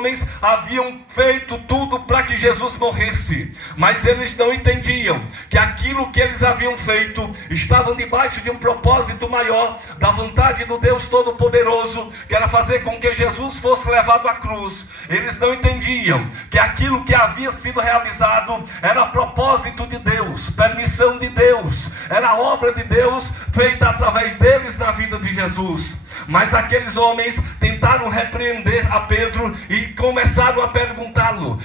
homens haviam feito tudo para que Jesus morresse, mas eles não entendiam que aquilo que eles haviam feito estavam debaixo de um propósito maior, da vontade do Deus Todo-Poderoso, que era fazer com que Jesus fosse levado à cruz. Eles não entendiam que aquilo que havia sido realizado era propósito de Deus, permissão de Deus, era obra de Deus feita através deles na vida de Jesus. Mas aqueles homens tentaram repreender a Pedro e começaram a perguntá-lo: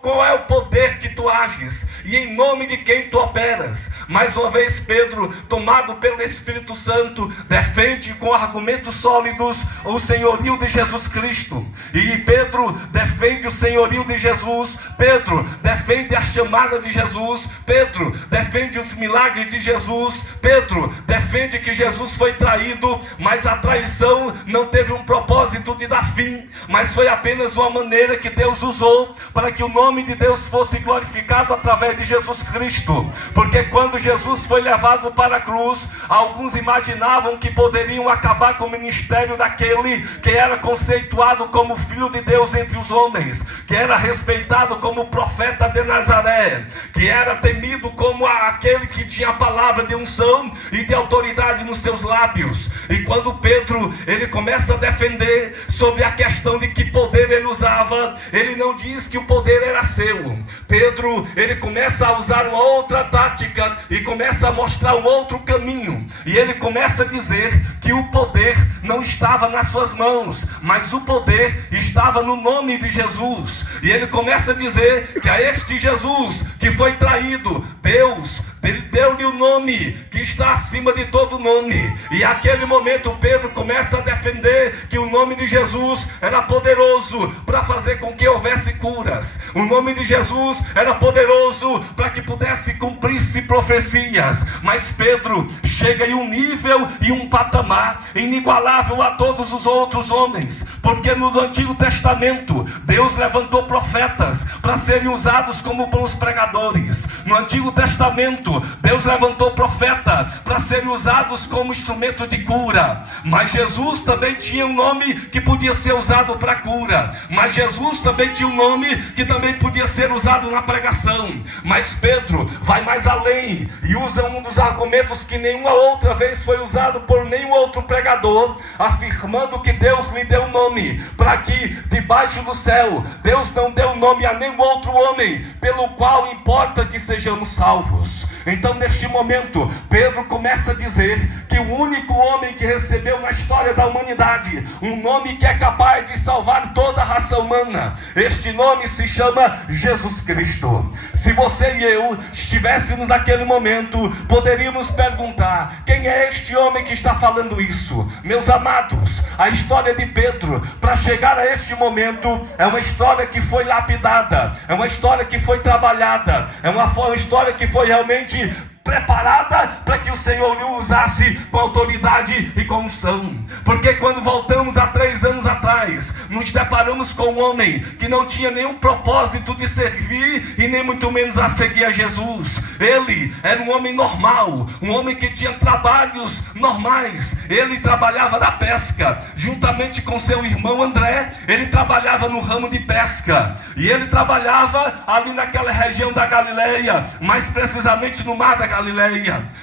qual é o poder que tu ages e em nome de quem tu operas? Mais uma vez Pedro, tomado pelo Espírito Santo, defende com argumentos sólidos o senhorio de Jesus Cristo. E Pedro defende o senhorio de Jesus, Pedro defende a chamada de Jesus, Pedro defende os milagres de Jesus, Pedro defende que Jesus foi traído, mas a traição não teve um propósito de dar fim, mas foi apenas uma maneira que Deus usou para que o nome de Deus fosse glorificado através de Jesus Cristo. Porque quando Jesus foi levado para a cruz, alguns imaginavam que poderiam acabar com o ministério daquele que era conceituado como Filho de Deus entre os homens, que era respeitado como profeta de Nazaré, que era temido como aquele que tinha a palavra de unção e de autoridade nos seus lábios. E quando Pedro ele começa a defender sobre a questão de que poder ele usava, ele não diz que o poder era seu. Pedro ele começa a usar uma outra tática e começa a mostrar um outro caminho, e ele começa a dizer que o poder não estava nas suas mãos, mas o poder estava no nome de Jesus. E ele começa a dizer que a este Jesus que foi traído, Deus ele deu-lhe o nome que está acima de todo nome. E naquele momento Pedro começa a defender que o nome de Jesus era poderoso para fazer com que houvesse curas. O nome de Jesus era poderoso para que pudesse cumprir-se profecias. Mas Pedro chega em um nível e um patamar inigualável a todos os outros homens, porque no Antigo Testamento Deus levantou profetas para serem usados como bons pregadores. No Antigo Testamento Deus levantou profeta para serem usados como instrumento de cura. Mas Jesus também tinha um nome que podia ser usado para cura. Mas Jesus também tinha um nome que também podia ser usado na pregação. Mas Pedro vai mais além e usa um dos argumentos que nenhuma outra vez foi usado por nenhum outro pregador, afirmando que Deus lhe deu um nome, para que debaixo do céu Deus não deu nome a nenhum outro homem pelo qual importa que sejamos salvos. Então neste momento Pedro começa a dizer que o único homem que recebeu na história da humanidade um nome que é capaz de salvar toda a raça humana, este nome se chama Jesus Cristo. Se você e eu estivéssemos naquele momento, poderíamos perguntar: quem é este homem que está falando isso? Meus amados, a história de Pedro para chegar a este momento é uma história que foi lapidada, é uma história que foi trabalhada, é uma história que foi realmente preparada para que o Senhor o usasse com autoridade e com unção. Porque quando voltamos a 3 anos atrás, nos deparamos com um homem que não tinha nenhum propósito de servir e nem muito menos a seguir a Jesus. Ele era um homem normal, um homem que tinha trabalhos normais. Ele trabalhava na pesca, juntamente com seu irmão André. Ele trabalhava no ramo de pesca, e ele trabalhava ali naquela região da Galileia, mais precisamente no mar da Galileia.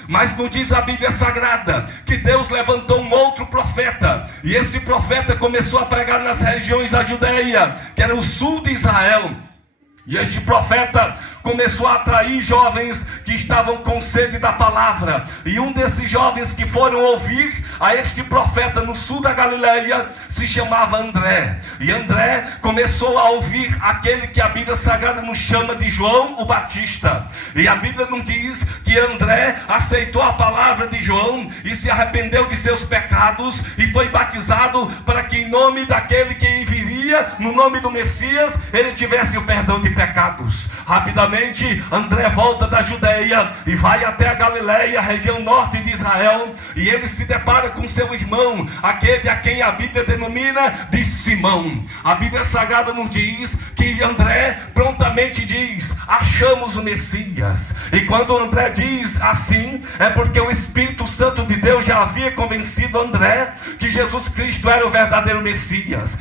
Mas não diz a Bíblia Sagrada que Deus levantou um outro profeta, e esse profeta começou a pregar nas regiões da Judeia, que era o sul de Israel. E este profeta começou a atrair jovens que estavam com sede da palavra. E um desses jovens que foram ouvir a este profeta no sul da Galileia se chamava André. E André começou a ouvir aquele que a Bíblia Sagrada nos chama de João o Batista. E a Bíblia nos diz que André aceitou a palavra de João e se arrependeu de seus pecados e foi batizado para que em nome daquele que viria, no nome do Messias, ele tivesse o perdão de pecados. Rapidamente André volta da Judeia e vai até a Galileia, região norte de Israel, e ele se depara com seu irmão, aquele a quem a Bíblia denomina de Simão. A Bíblia Sagrada nos diz que André prontamente diz: achamos o Messias. E quando André diz assim, é porque o Espírito Santo de Deus já havia convencido André que Jesus Cristo era o verdadeiro Messias.